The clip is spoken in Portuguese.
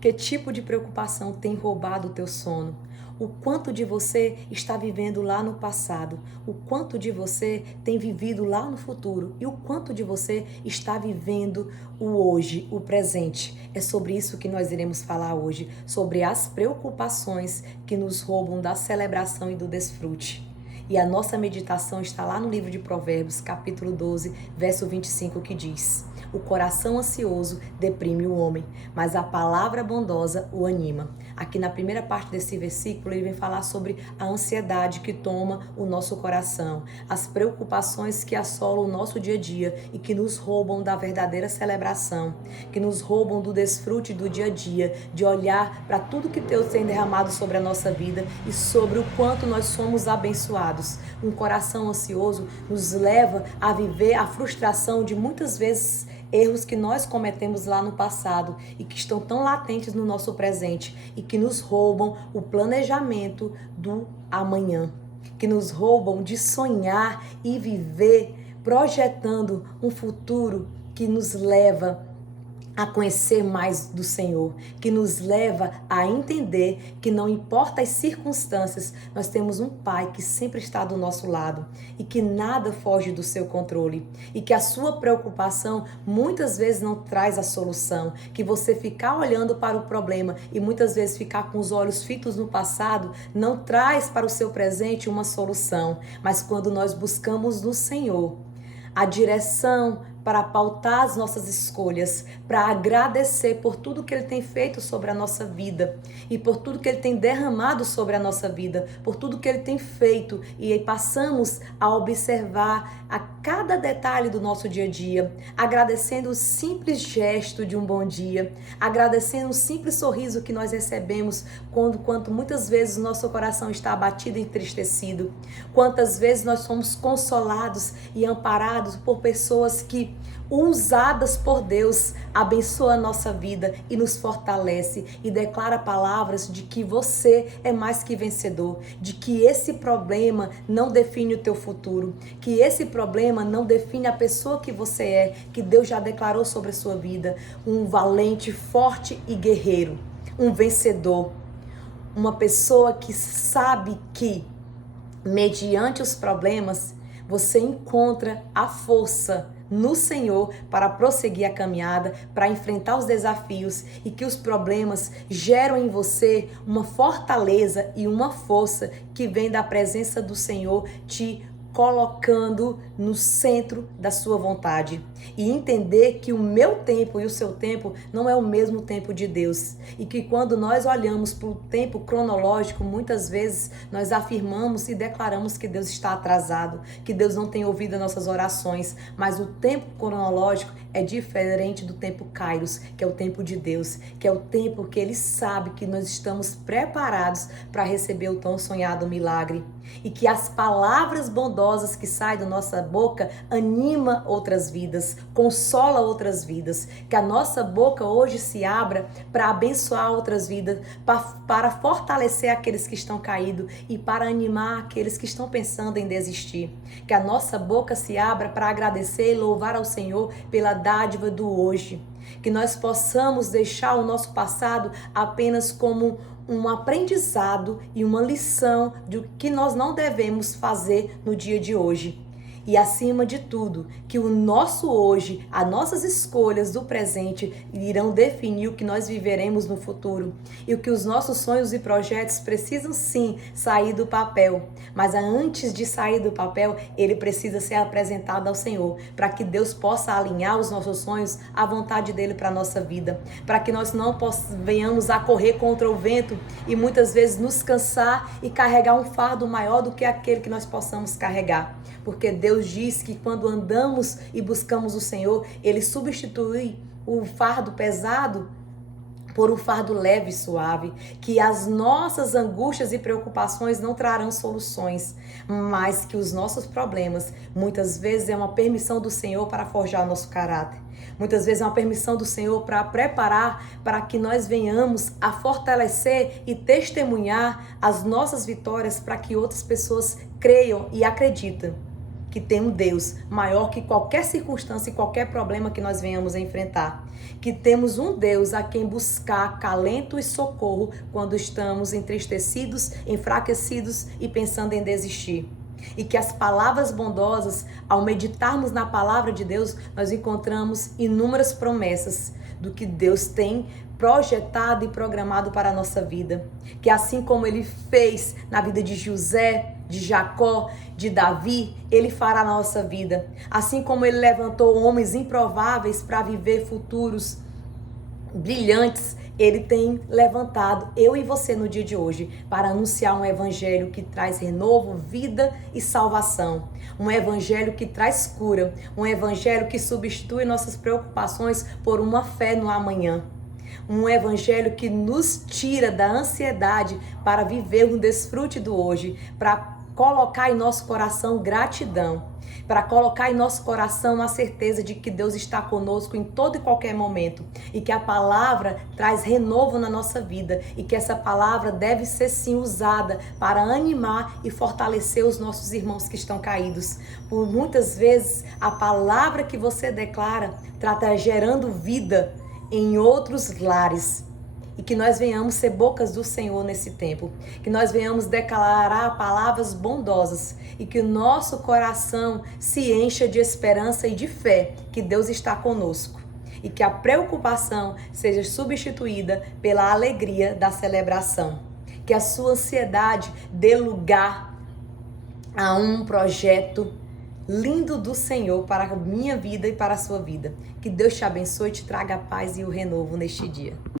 Que tipo de preocupação tem roubado o teu sono? O quanto de você está vivendo lá no passado? O quanto de você tem vivido lá no futuro? E o quanto de você está vivendo o hoje, o presente? É sobre isso que nós iremos falar hoje, sobre as preocupações que nos roubam da celebração e do desfrute. E a nossa meditação está lá no livro de Provérbios, capítulo 12, verso 25, que diz: o coração ansioso deprime o homem, mas a palavra bondosa o anima. Aqui na primeira parte desse versículo, ele vem falar sobre a ansiedade que toma o nosso coração, as preocupações que assolam o nosso dia a dia e que nos roubam da verdadeira celebração, que nos roubam do desfrute do dia a dia, de olhar para tudo que Deus tem derramado sobre a nossa vida e sobre o quanto nós somos abençoados. Um coração ansioso nos leva a viver a frustração de muitas vezes erros que nós cometemos lá no passado e que estão tão latentes no nosso presente e que nos roubam o planejamento do amanhã, que nos roubam de sonhar e viver projetando um futuro que nos leva a conhecer mais do Senhor, que nos leva a entender que não importa as circunstâncias, nós temos um Pai que sempre está do nosso lado e que nada foge do seu controle e que a sua preocupação muitas vezes não traz a solução, que você ficar olhando para o problema e muitas vezes ficar com os olhos fitos no passado não traz para o seu presente uma solução, mas quando nós buscamos no Senhor a direção para pautar as nossas escolhas, para agradecer por tudo que Ele tem feito sobre a nossa vida e por tudo que Ele tem derramado sobre a nossa vida, por tudo que Ele tem feito, e aí passamos a observar a cada detalhe do nosso dia a dia, agradecendo o simples gesto de um bom dia, agradecendo o simples sorriso que nós recebemos quando muitas vezes o nosso coração está abatido e entristecido, quantas vezes nós somos consolados e amparados por pessoas que, usadas por Deus, abençoa a nossa vida e nos fortalece e declara palavras de que você é mais que vencedor, de que esse problema não define o teu futuro, que esse problema não define a pessoa que você é, que Deus já declarou sobre a sua vida, um valente, forte e guerreiro, um vencedor, uma pessoa que sabe que, mediante os problemas, você encontra a força no Senhor para prosseguir a caminhada, para enfrentar os desafios, e que os problemas geram em você uma fortaleza e uma força que vem da presença do Senhor te colocando no centro da sua vontade e entender que o meu tempo e o seu tempo não é o mesmo tempo de Deus, e que quando nós olhamos para o tempo cronológico, muitas vezes nós afirmamos e declaramos que Deus está atrasado, que Deus não tem ouvido as nossas orações, mas o tempo cronológico é diferente do tempo Kairos, que é o tempo de Deus, que é o tempo que Ele sabe que nós estamos preparados para receber o tão sonhado milagre, e que as palavras bondosas que saem da nossa boca anima outras vidas, consola outras vidas, que a nossa boca hoje se abra para abençoar outras vidas, para fortalecer aqueles que estão caídos e para animar aqueles que estão pensando em desistir, que a nossa boca se abra para agradecer e louvar ao Senhor pela dádiva do hoje, que nós possamos deixar o nosso passado apenas como um aprendizado e uma lição de que nós não devemos fazer no dia de hoje. E acima de tudo, que o nosso hoje, as nossas escolhas do presente irão definir o que nós viveremos no futuro. E o que os nossos sonhos e projetos precisam sim sair do papel. Mas antes de sair do papel, ele precisa ser apresentado ao Senhor, para que Deus possa alinhar os nossos sonhos à vontade dele para a nossa vida. Para que nós não venhamos a correr contra o vento e muitas vezes nos cansar e carregar um fardo maior do que aquele que nós possamos carregar. Porque Deus diz que quando andamos e buscamos o Senhor, Ele substitui o fardo pesado por um fardo leve e suave, que as nossas angústias e preocupações não trarão soluções, mas que os nossos problemas, muitas vezes é uma permissão do Senhor para forjar o nosso caráter. Muitas vezes é uma permissão do Senhor para preparar, para que nós venhamos a fortalecer e testemunhar as nossas vitórias, para que outras pessoas creiam e acreditem que tem um Deus maior que qualquer circunstância e qualquer problema que nós venhamos a enfrentar. Que temos um Deus a quem buscar acalento e socorro quando estamos entristecidos, enfraquecidos e pensando em desistir. E que as palavras bondosas, ao meditarmos na palavra de Deus, nós encontramos inúmeras promessas do que Deus tem projetado e programado para a nossa vida. Que assim como Ele fez na vida de José, de Jacó, de Davi, Ele fará na nossa vida. Assim como Ele levantou homens improváveis para viver futuros brilhantes, Ele tem levantado eu e você no dia de hoje para anunciar um evangelho que traz renovo, vida e salvação. Um evangelho que traz cura, um evangelho que substitui nossas preocupações por uma fé no amanhã. Um evangelho que nos tira da ansiedade para viver um desfrute do hoje, para colocar em nosso coração gratidão, para colocar em nosso coração a certeza de que Deus está conosco em todo e qualquer momento e que a palavra traz renovo na nossa vida e que essa palavra deve ser sim usada para animar e fortalecer os nossos irmãos que estão caídos. Por muitas vezes a palavra que você declara está gerando vida em outros lares. E que nós venhamos ser bocas do Senhor nesse tempo. Que nós venhamos declarar palavras bondosas. E que o nosso coração se encha de esperança e de fé que Deus está conosco. E que a preocupação seja substituída pela alegria da celebração. Que a sua ansiedade dê lugar a um projeto lindo do Senhor para a minha vida e para a sua vida. Que Deus te abençoe e te traga a paz e o renovo neste dia.